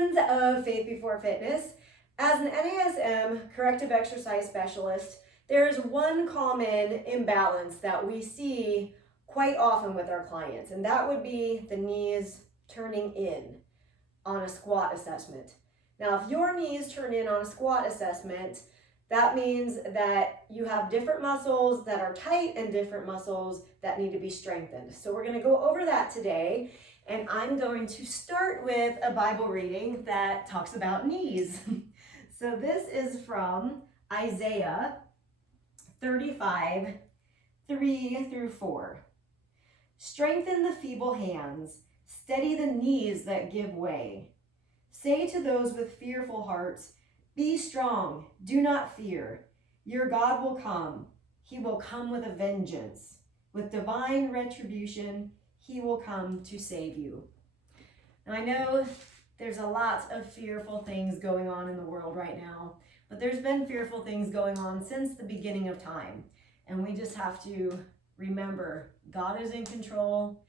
friends of Faith Before Fitness. As an NASM corrective exercise specialist, there is one common imbalance that we see quite often with our clients, and that would be the knees turning in on a squat assessment. Now, if your knees turn in on a squat assessment, that means that you have different muscles that are tight and different muscles that need to be strengthened. So we're going to go over that today, and I'm going to start with a Bible reading that talks about knees. So this is from Isaiah 35, 3 through 4. Strengthen the feeble hands, steady the knees that give way. Say to those with fearful hearts, be strong, do not fear. Your God will come. He will come with a vengeance. With divine retribution, he will come to save you. Now I know there's a lot of fearful things going on in the world right now, but there's been fearful things going on since the beginning of time. And we just have to remember God is in control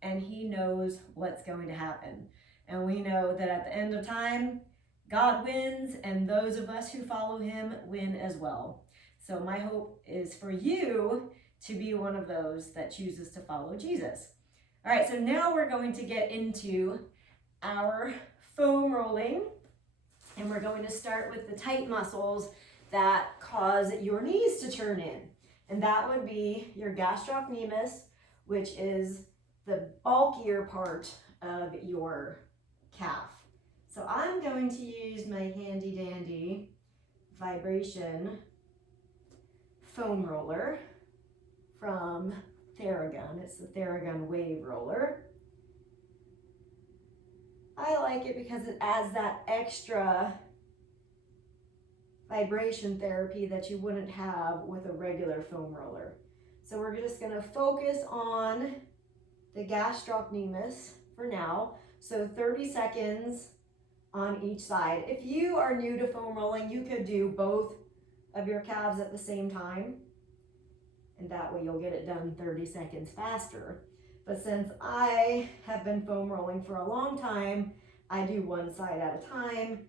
and he knows what's going to happen. And we know that at the end of time, God wins, and those of us who follow him win as well. So my hope is for you to be one of those that chooses to follow Jesus. All right, so now we're going to get into our foam rolling, and we're going to start with the tight muscles that cause your knees to turn in. And that would be your gastrocnemius, which is the bulkier part of your calf. So I'm going to use my handy dandy vibration foam roller from Theragun. It's the Theragun Wave Roller. I like it because it adds that extra vibration therapy that you wouldn't have with a regular foam roller. So we're just going to focus on the gastrocnemius for now. So 30 seconds on each side. If you are new to foam rolling, you could do both of your calves at the same time, and that way you'll get it done 30 seconds faster. But since I have been foam rolling for a long time, I do one side at a time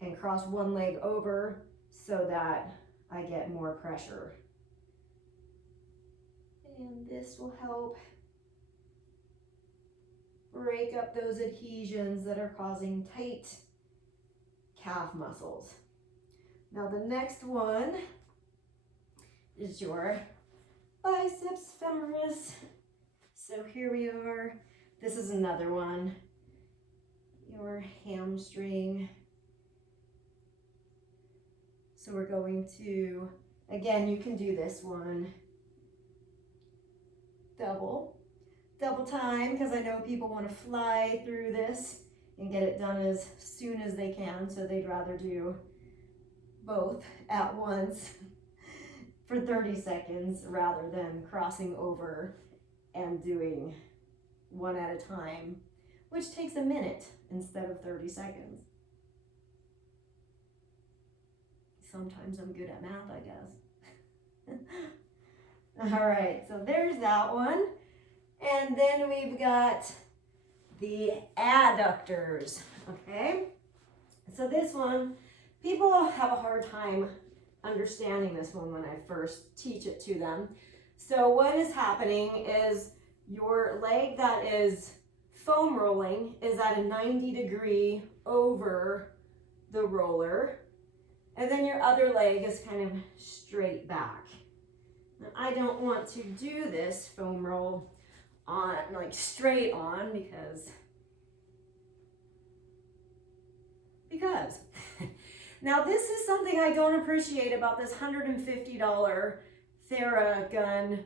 and cross one leg over so that I get more pressure. And this will help break up those adhesions that are causing tight calf muscles. Now the next one is your biceps femoris. So here we are. This is another one. Your hamstring. So we're going to, again, you can do this one double time, because I know people want to fly through this and get it done as soon as they can, so they'd rather do both at once for 30 seconds rather than crossing over and doing one at a time, which takes a minute instead of 30 seconds. Sometimes I'm good at math, I guess. All right, so there's that one. And then we've got the adductors, okay? So this one, people have a hard time understanding this one when I first teach it to them. So what is happening is your leg that is foam rolling is at a 90-degree over the roller, and then your other leg is kind of straight back. Now, I don't want to do this foam roll on like straight on because now this is something I don't appreciate about this $150 Theragun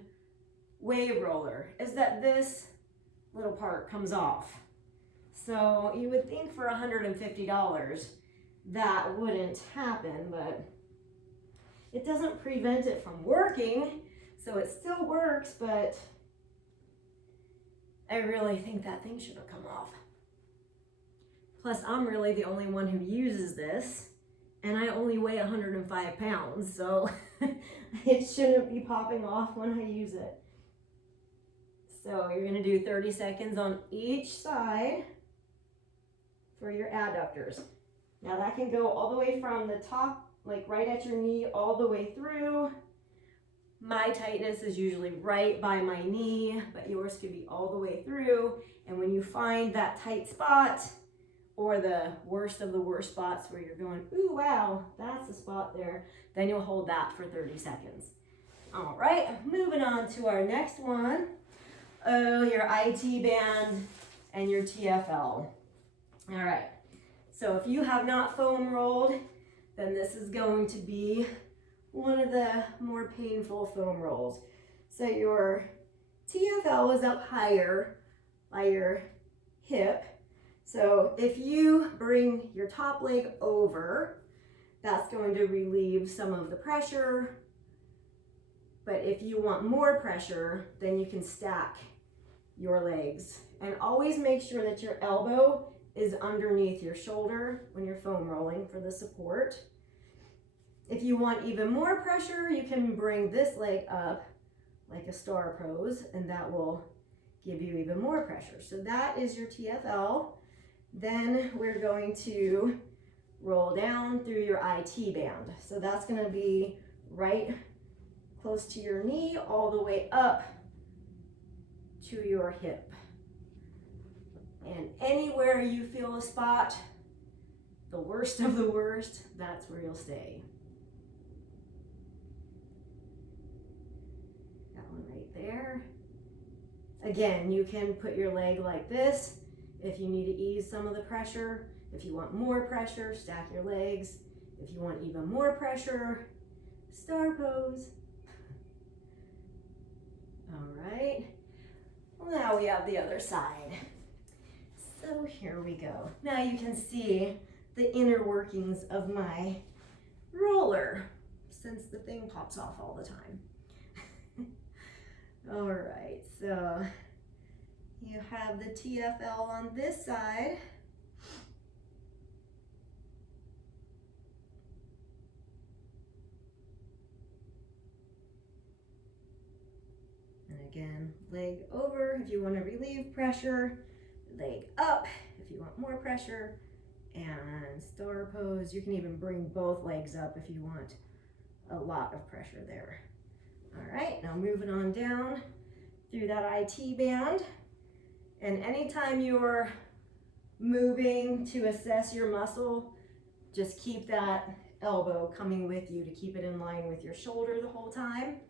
wave roller, is that this little part comes off. So you would think for $150 that wouldn't happen, but it doesn't prevent it from working, so it still works, but I really think that thing should have come off. Plus, I'm really the only one who uses this, and I only weigh 105 pounds, so it shouldn't be popping off when I use it. So you're gonna do 30 seconds on each side for your adductors. Now that can go all the way from the top, like right at your knee, all the way through. My tightness is usually right by my knee, but yours could be all the way through. And when you find that tight spot, or the worst of the worst spots where you're going, ooh, wow, that's the spot there, then you'll hold that for 30 seconds. All right, moving on to our next one. Oh, your IT band and your TFL. All right, so if you have not foam rolled, then this is going to be one of the more painful foam rolls. So your TFL is up higher by your hip. So if you bring your top leg over, that's going to relieve some of the pressure. But if you want more pressure, then you can stack your legs. And always make sure that your elbow is underneath your shoulder when you're foam rolling for the support. If you want even more pressure, you can bring this leg up like a star pose, and that will give you even more pressure. So that is your TFL. Then we're going to roll down through your IT band. So that's going to be right close to your knee, all the way up to your hip. And anywhere you feel a spot, the worst of the worst, that's where you'll stay. That one right there. Again, you can put your leg like this if you need to ease some of the pressure. If you want more pressure, stack your legs. If you want even more pressure, star pose. All right. Well, now we have the other side. So here we go. Now you can see the inner workings of my roller, since the thing pops off all the time. All right, so you have the TFL on this side. And again, leg over if you want to relieve pressure, leg up if you want more pressure, and star pose. You can even bring both legs up if you want a lot of pressure there. All right, now moving on down through that IT band. And anytime you're moving to assess your muscle, just keep that elbow coming with you to keep it in line with your shoulder the whole time.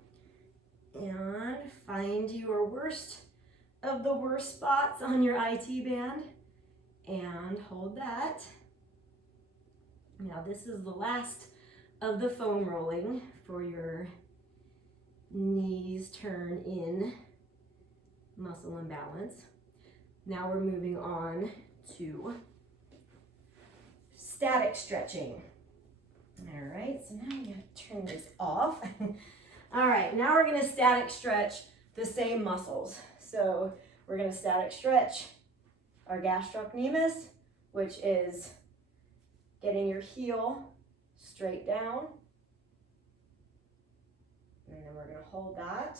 And find your worst of the worst spots on your IT band and hold that. Now this is the last of the foam rolling for your knees turn in muscle imbalance. Now we're moving on to static stretching. All right, so now I'm gonna turn this off. All right, now we're gonna static stretch the same muscles. So we're gonna static stretch our gastrocnemius, which is getting your heel straight down. And then we're gonna hold that.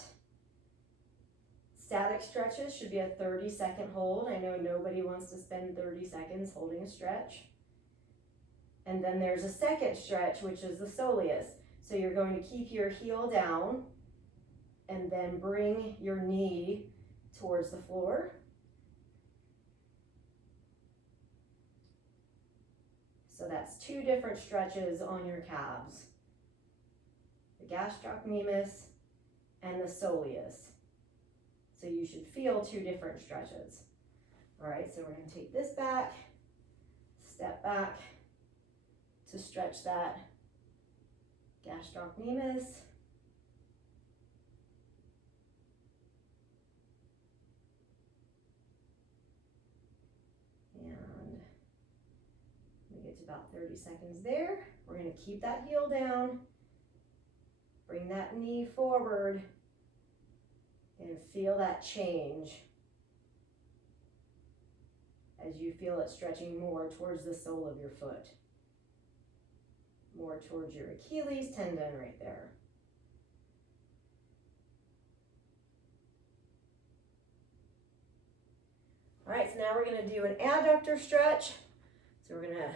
Static stretches should be a 30-second hold. I know nobody wants to spend 30 seconds holding a stretch. And then there's a second stretch, which is the soleus. So you're going to keep your heel down and then bring your knee towards the floor. So that's two different stretches on your calves. The gastrocnemius and the soleus. So you should feel two different stretches. All right, so we're going to take this back, step back to stretch that gastrocnemius. And we get to about 30 seconds there. We're going to keep that heel down, bring that knee forward, and feel that change as you feel it stretching more towards the sole of your foot, more towards your Achilles tendon right there. All right, so now we're going to do an adductor stretch So we're gonna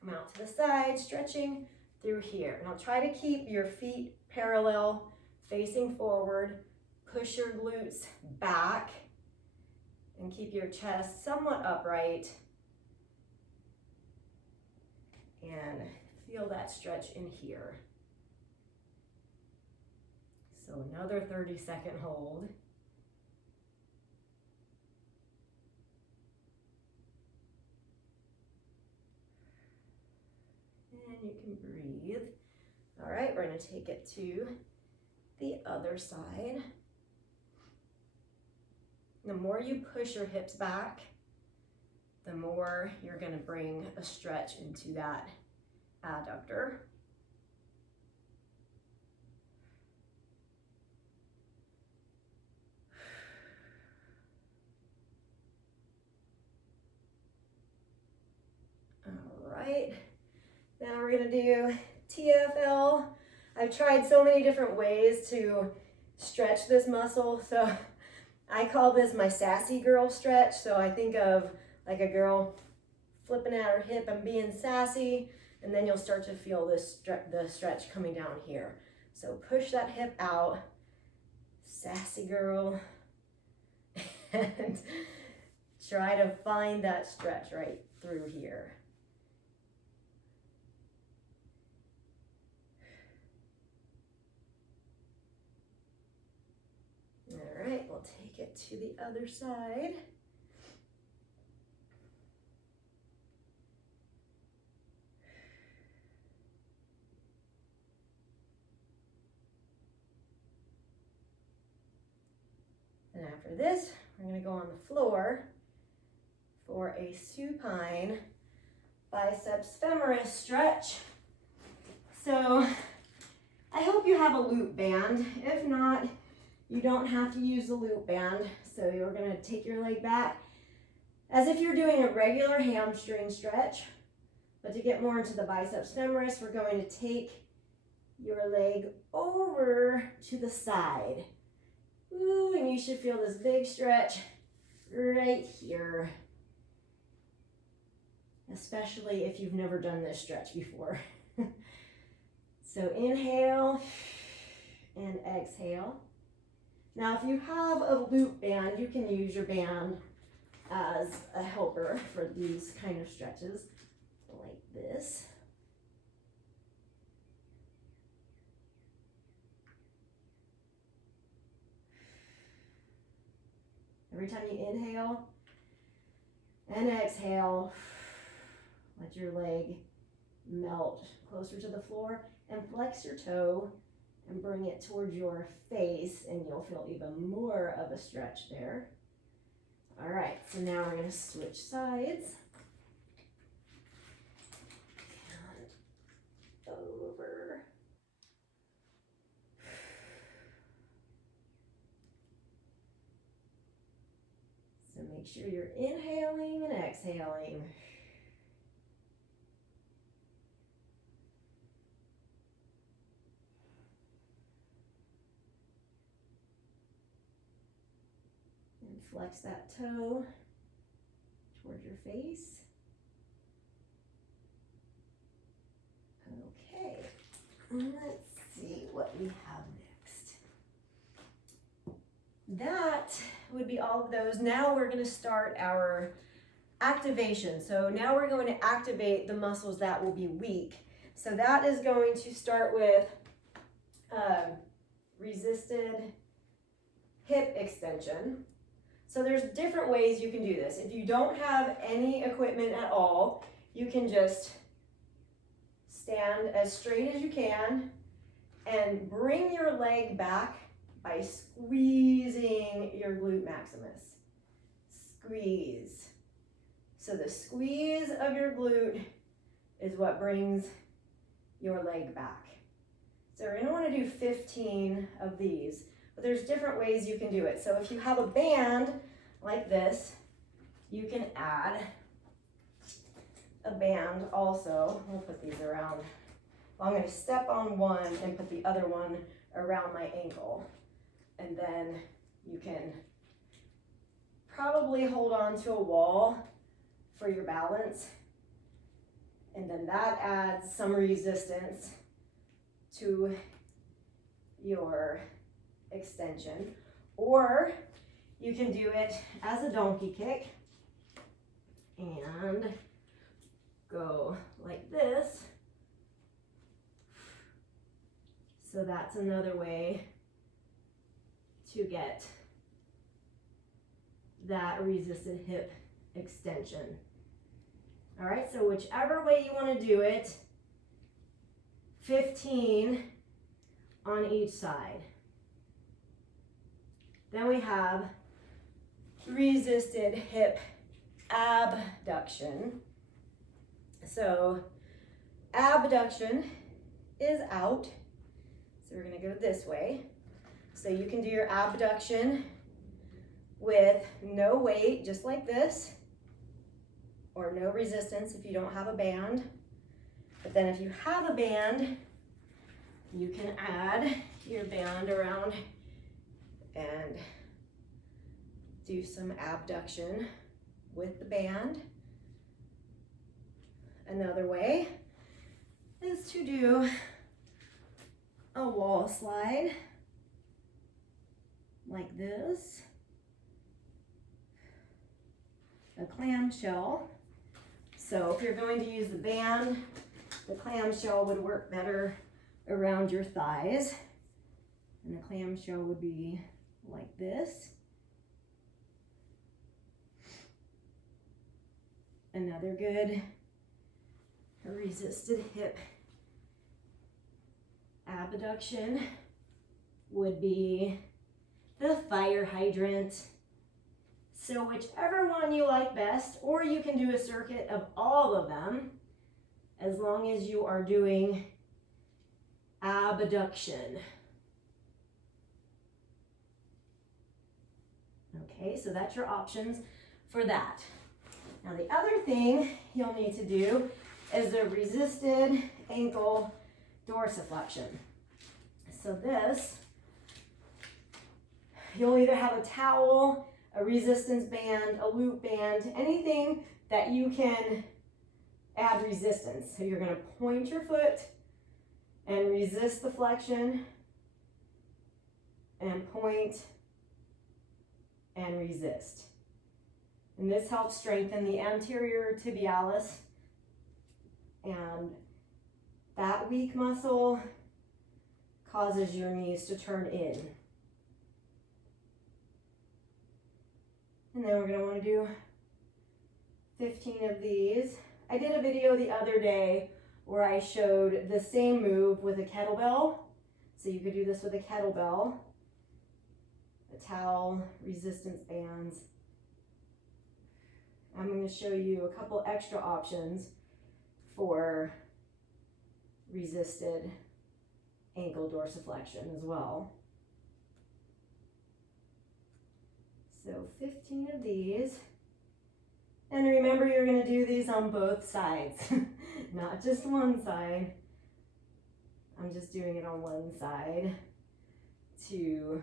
come out to the side, stretching through here. Now try to keep your feet parallel, facing forward. Push your glutes back and keep your chest somewhat upright. And feel that stretch in here. So another 30-second hold. And you can breathe. All right, we're going to take it to the other side. The more you push your hips back, the more you're going to bring a stretch into that adductor. All right, now we're going to do TFL. I've tried so many different ways to stretch this muscle, so I call this my sassy girl stretch. So I think of like a girl flipping at her hip and being sassy, and then you'll start to feel this the stretch coming down here. So push that hip out, sassy girl, and try to find that stretch right through here. All right, we'll take it to the other side. And after this, we're going to go on the floor for a supine biceps femoris stretch. So I hope you have a loop band. If not, you don't have to use the loop band. So you're going to take your leg back as if you're doing a regular hamstring stretch. But to get more into the biceps femoris, we're going to take your leg over to the side. Ooh, and you should feel this big stretch right here, especially if you've never done this stretch before. So inhale and exhale. Now, if you have a loop band, you can use your band as a helper for these kind of stretches, like this. Every time you inhale and exhale, let your leg melt closer to the floor and flex your toe and bring it towards your face, and you'll feel even more of a stretch there. All right, so now we're going to switch sides. And over. So make sure you're inhaling and exhaling. And flex that toe towards your face. Okay, let's see what we have next. That would be all of those. Now we're going to start our activation. So now we're going to activate the muscles that will be weak. So that is going to start with resisted hip extension. So there's different ways you can do this. If you don't have any equipment at all, you can just stand as straight as you can and bring your leg back by squeezing your glute maximus. Squeeze. So the squeeze of your glute is what brings your leg back. So we're going to want to do 15 of these, but there's different ways you can do it. So if you have a band like this, you can add a band also. We'll put these around. Well, I'm going to step on one and put the other one around my ankle. And then you can probably hold on to a wall for your balance. And then that adds some resistance to your extension. Or you can do it as a donkey kick and go like this. So that's another way to get that resisted hip extension. All right, so whichever way you want to do it, 15 on each side. Then we have resisted hip abduction. So abduction is out. So we're going to go this way. So you can do your abduction with no weight, just like this, or no resistance if you don't have a band. But then if you have a band, you can add your band around and do some abduction with the band. Another way is to do a wall slide like this, a clamshell. So if you're going to use the band, the clamshell would work better around your thighs. And the clamshell would be like this. Another good resisted hip abduction would be the fire hydrant. So whichever one you like best, or you can do a circuit of all of them, as long as you are doing abduction. Okay, so that's your options for that. Now the other thing you'll need to do is a resisted ankle dorsiflexion. So this, you'll either have a towel, a resistance band, a loop band, anything that you can add resistance. So you're going to point your foot and resist the flexion, and point and resist. And this helps strengthen the anterior tibialis, and that weak muscle causes your knees to turn in. And then we're going to want to do 15 of these. I did a video the other day where I showed the same move with a kettlebell. So you could do this with a kettlebell, a towel, resistance bands. I'm going to show you a couple extra options for resisted ankle dorsiflexion as well. So 15 of these. And remember, you're going to do these on both sides, not just one side. I'm just doing it on one side to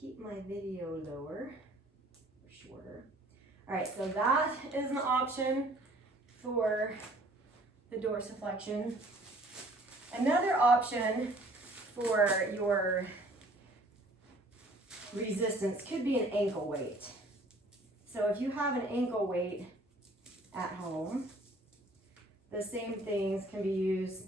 keep my video lower or shorter. All right, so that is an option for the dorsiflexion. Another option for your resistance could be an ankle weight. So if you have an ankle weight at home, the same things can be used,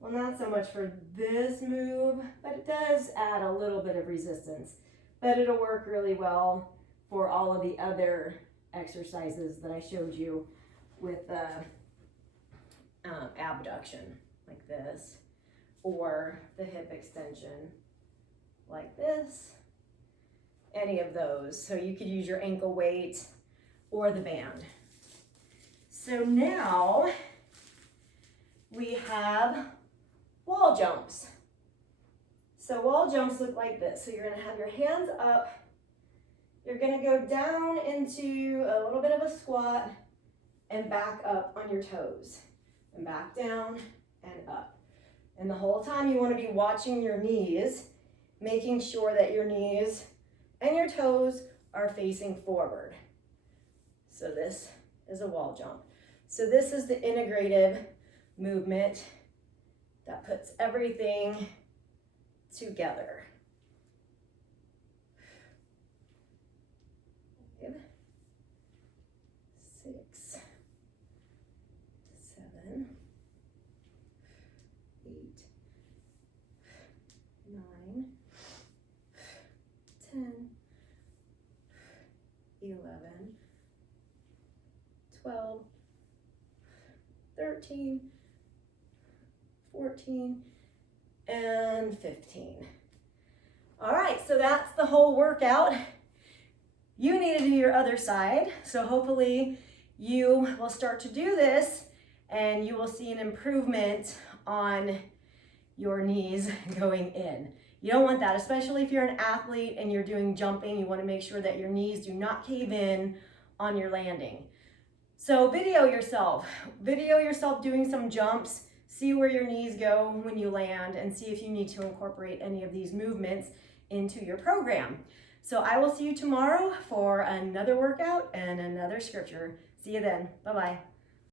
well, not so much for this move, but it does add a little bit of resistance. But it'll work really well for all of the other exercises that I showed you with the abduction, like this, or the hip extension, like this. Any of those. So you could use your ankle weight or the band. So now we have wall jumps. So wall jumps look like this. So you're going to have your hands up. You're going to go down into a little bit of a squat and back up on your toes. And back down and up. And the whole time you want to be watching your knees, making sure that your knees and your toes are facing forward. So this is a wall jump. So this is the integrative movement that puts everything together. 5, 6, 7, 8, 9, 10, 11, 12, 13, 14, and 15. All right, so that's the whole workout. You need to do your other side, so hopefully you will start to do this and you will see an improvement on your knees going in. You don't want that, especially if you're an athlete and you're doing jumping. You want to make sure that your knees do not cave in on your landing. So video yourself doing some jumps, see where your knees go when you land, and see if you need to incorporate any of these movements into your program. So I will see you tomorrow for another workout and another scripture. See you then. Bye-bye.